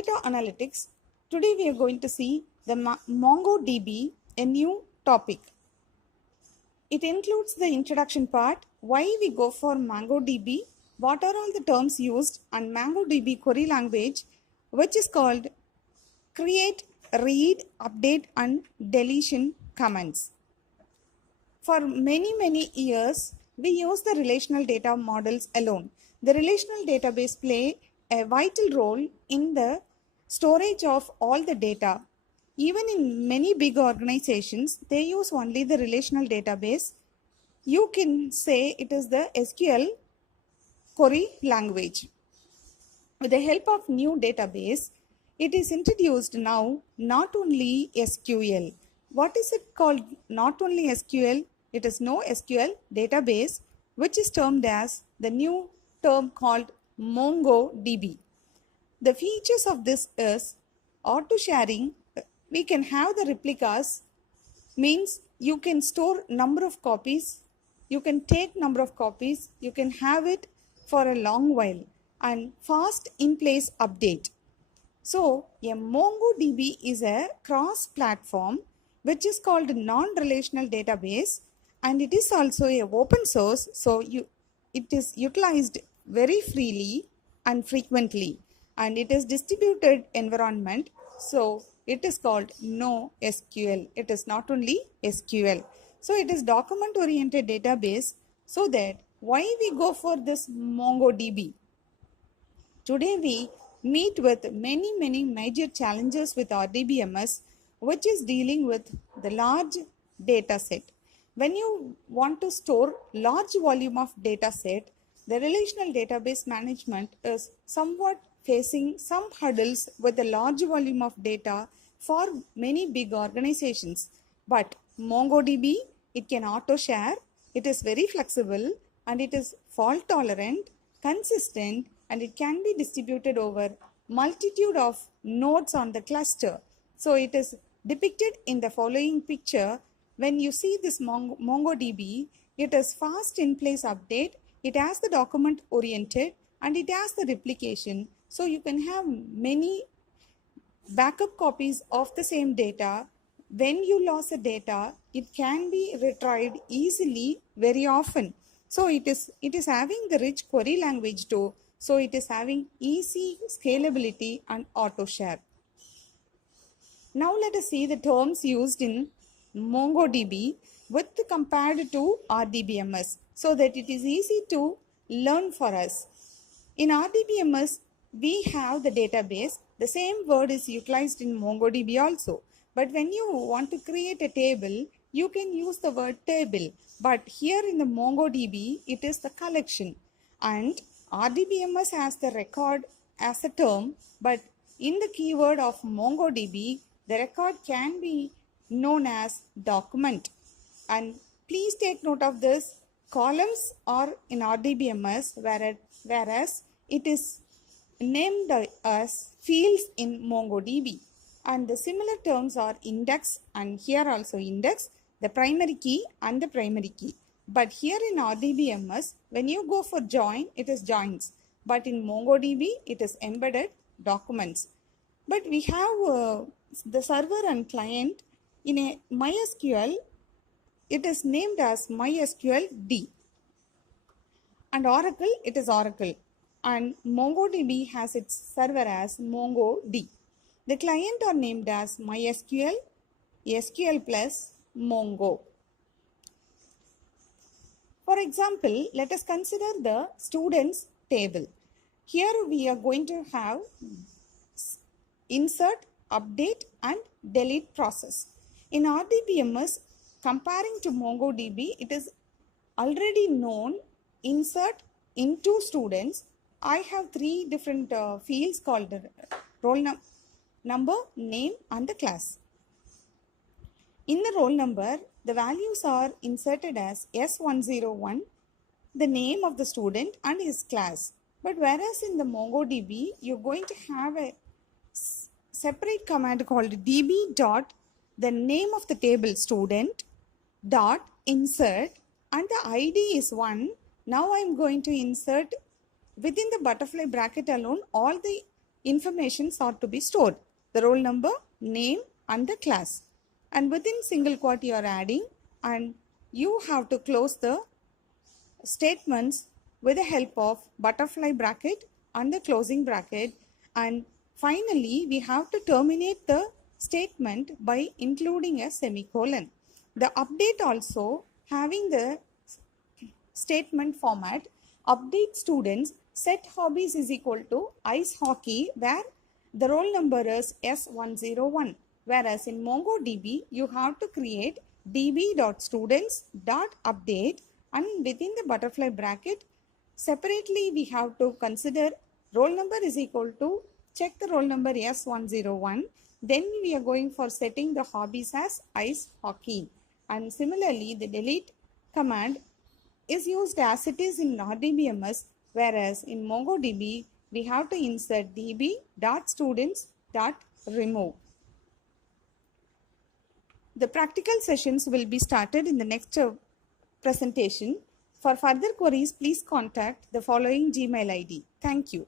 data analytics. Today we are going to see the MongoDB, a new topic. It includes the introduction part, why we go for MongoDB, what are all the terms used, and MongoDB query language, which is called create, read, update, and deletion commands. For many years, we use the relational data models alone. The relational database play a vital role in the storage of all the data. Even in many big organizations, they use only the relational database. You can say it is the SQL query language. With the help of new database, it is introduced now not only SQL. What is it called? Not only SQL, it is no SQL database, which is termed as the new term called MongoDB. The features of this is auto sharing. We can have the replicas, means you can store number of copies, you can take number of copies, you can have it for a long while, and fast in place update. So a MongoDB is a cross platform which is called non-relational database, and it is also a open source, so it is utilized very freely and frequently, and it is distributed environment, so it is called no SQL. It is not only SQL. So it is document oriented database. So that why we go for this MongoDB? Today we meet with many major challenges with our DBMS, which is dealing with the large data set. When you want to store large volume of data set, the relational database management is somewhat facing some hurdles with a large volume of data for many big organizations. But MongoDB, it can auto share, it is very flexible, and it is fault tolerant, consistent, and it can be distributed over multitude of nodes on the cluster. So it is depicted in the following picture. When you see this MongoDB, it is fast in place update, it has the document oriented, and it has the replication. So you can have many backup copies of the same data. When you lose a data, it can be retrieved easily very often. So it is having the rich query language too. So it is having easy scalability and auto share. Now let us see the terms used in MongoDB with compared to RDBMS, so that it is easy to learn for us. In RDBMS, we have the database. The same word is utilized in MongoDB also. But when you want to create a table, you can use the word table. But here in the MongoDB, it is the collection. And RDBMS has the record as a term, but in the keyword of MongoDB, the record can be known as document. And please take note of this. Columns are in RDBMS, whereas it is named as fields in MongoDB. And the similar terms are index, and here also index, the primary key and the primary key. But here in RDBMS, when you go for join, it is joins. But in MongoDB, it is embedded documents. But we have the server and client. In a MySQL, it is named as MySQL D. And Oracle, it is Oracle. And MongoDB has its server as MongoD. The client are named as MySQL, SQL plus Mongo. For example, let us consider the students table. Here we are going to have insert, update, and delete process. In RDBMS, comparing to MongoDB, it is already known insert into students. I have three different fields called roll number, name, and the class. In the roll number, the values are inserted as S101, the name of the student and his class. But whereas in the MongoDB, you're going to have a separate command called db dot the name of the table student dot insert, and the ID is 1. Now I'm going to insert within the butterfly bracket alone all the informations are to be stored: the roll number, name, and the class. And within single quote you are adding, and you have to close the statements with the help of butterfly bracket and the closing bracket. And finally, we have to terminate the statement by including a semicolon. The update also having the statement format: update students, set hobbies is equal to ice hockey, where the roll number is S101. Whereas in MongoDB, you have to create db.students.update, and within the butterfly bracket, separately we have to consider roll number is equal to, check the roll number S101. Then we are going for setting the hobbies as ice hockey. And similarly, the delete command is used as it is in DBMS, whereas in MongoDB, we have to insert db.students.remove. The practical sessions will be started in the next presentation. For further queries, please contact the following Gmail ID. Thank you.